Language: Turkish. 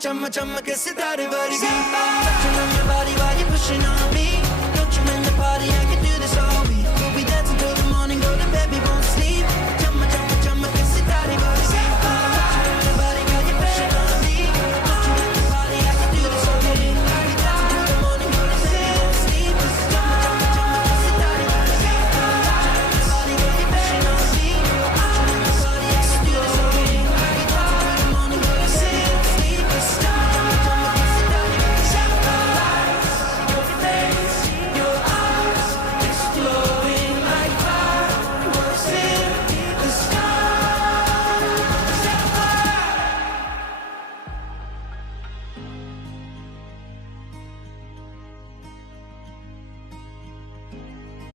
chama chama ke sitare vargi. Touching on your body while you pushing on me.